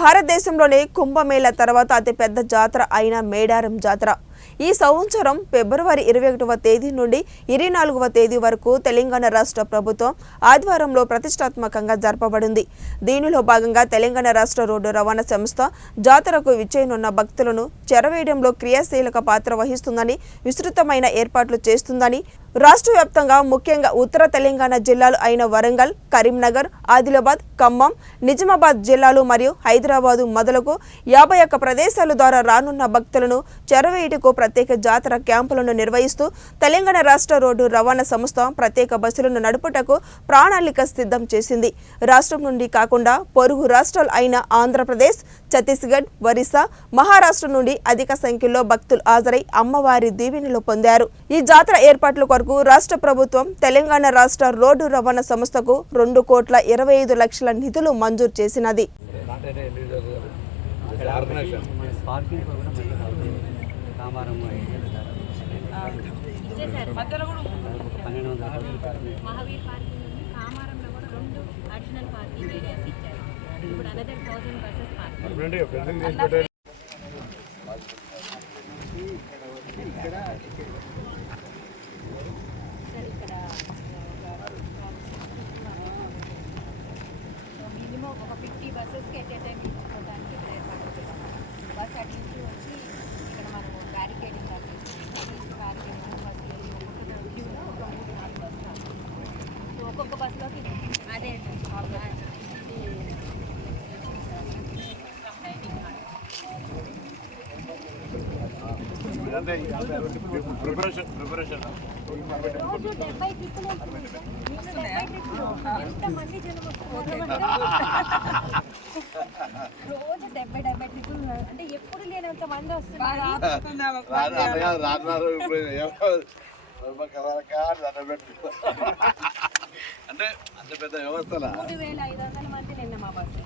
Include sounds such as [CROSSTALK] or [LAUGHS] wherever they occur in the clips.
భారతదేశంలోనే కుంభమేళ తర్వాత అతిపెద్ద జాతర అయిన మేడారం జాతర. ఈ సంవత్సరం ఫిబ్రవరి ఇరవై ఒకటవ తేదీ నుండి ఇరవై నాలుగవ తేదీ వరకు తెలంగాణ రాష్ట్ర ప్రభుత్వం ఆదివారంలో ప్రతిష్టాత్మకంగా జరపబడింది. దీనిలో భాగంగా తెలంగాణ రాష్ట్ర రోడ్డు రవాణా సంస్థ జాతరకు విచ్చేయనున్న భక్తులను చెరవేయడంలో క్రియాశీలక పాత్ర వహిస్తుందని విస్తృతమైన ఏర్పాట్లు చేస్తుందని రాష్ట్ర వ్యాప్తంగా ముఖ్యంగా ఉత్తర తెలంగాణ జిల్లాలు అయిన వరంగల్ కరీంనగర్ ఆదిలాబాద్ ఖమ్మం నిజామాబాద్ జిల్లాలు మరియు హైదరాబాదు మొదలకు యాభై ఒక్క ప్రదేశాల ద్వారా రానున్న భక్తులను చెరవేయుటకు ప్రత్యేక జాతర క్యాంపులను నిర్వహిస్తూ తెలంగాణ రాష్ట్ర రోడ్డు రవాణా సంస్థ ప్రత్యేక బస్సులను నడుపుటకు ప్రణాళిక సిద్ధం చేసింది రాష్ట్రం నుండి కాకుండా పొరుగు రాష్ట్రాలు అయిన ఆంధ్రప్రదేశ్ ఛత్తీస్గఢ్ ఒరిస్సా మహారాష్ట్ర నుండి అధిక సంఖ్యలో భక్తులు హాజరై అమ్మవారి దీవెనలు పొందారు ఈ జాతర ఏర్పాట్ల కొరకు రాష్ట్ర ప్రభుత్వం తెలంగాణ రాష్ట్ర రోడ్డు రవాణా సంస్థకు రెండు కోట్ల ఇరవై ఐదు లక్షల నిధులు మంజూరు చేసినది ఆర్గనైజేషన్ పార్కింగ్ కూడా మంచి కామారం పన్నెండు వందల మహావీర్ పార్కింగ్ ఉంది కామారంలో కూడా రెండు అడిషనల్ పార్కింగ్ ఏరియాస్ ఇచ్చారు. ఇప్పుడు another thousand buses parking sir అంటే ప్రిపరేషన్ ప్రిపరేషన్ రోజు డెబ్బై. డెబ్బై ట్రిప్పులు. అంటే ఎప్పుడు లేనంత మంది వస్తున్నారు రాను రాను ఇప్పుడు అంటే అంత పెద్ద వ్యవస్థల మూడు వేల ఐదు వందల మంది నిన్న మా బస్సు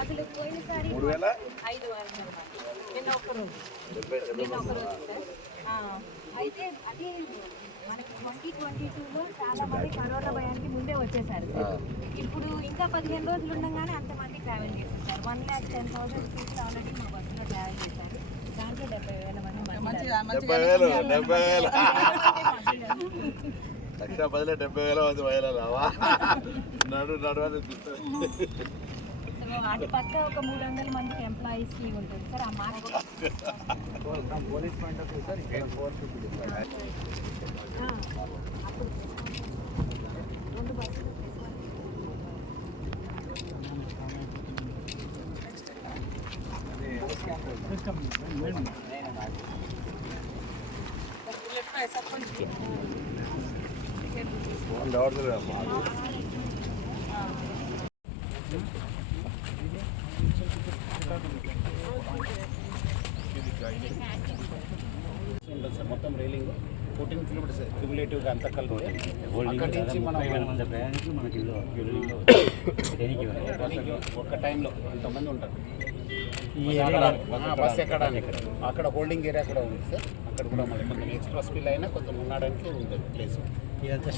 అసలు పోయినసారి మూడు వేల ఐదు వందల మంది నిన్న ఒక రోజు నిన్న ఒక రోజు సార్. ఆ, అయితే అది మనకి ట్వంటీ ట్వంటీ టూలో చాలా మంది కరోనా భయానికి ముందే వచ్చేసారు. సార్ ఇప్పుడు ఇంకా పదిహేను రోజులు ఉండగానే అంతమంది ట్రావెల్ చేసేసారు. One lakh ten thousand people already మా బస్సులో ట్రావెల్ చేశారు. దాంట్లో డెబ్బై వేల మంది మహిళలు. లక్ష పదిలే డెబ్బై వేల మంది మహిళలావా నడు నడు అని చూస్తుంది. సో [LAUGHS] అటు పక్క ఒక మూడు వందల మందికి ఎంప్లాయీస్కి ఉంటుంది. సార్ ఆ market police point of view sir ఇక్కడ ఫోర్ ఫిఫ్టీ అప్పుడు. రెండు బస్సులు ఫోన్ ఎవరిది ఉంటుంది సార్ మొత్తం రైలింగ్ ఫోర్టీన్ కిలోమీటర్స్ క్యూములేటివ్గా అంతా కలిపి. అక్కడి నుంచి మనం ఒక్క టైంలో ఎంతమంది ఉంటారు. బస్ ఎక్కడానికి? అక్కడ హోల్డింగ్ ఏరియా కూడా ఉంది సార్. అక్కడ కూడా మనకి కొంచెం ఎక్స్ప్రెస్ ఫీల్ అయినా కొంచెం ఉండడానికి ఉంది ప్లేస్. ఇదంతా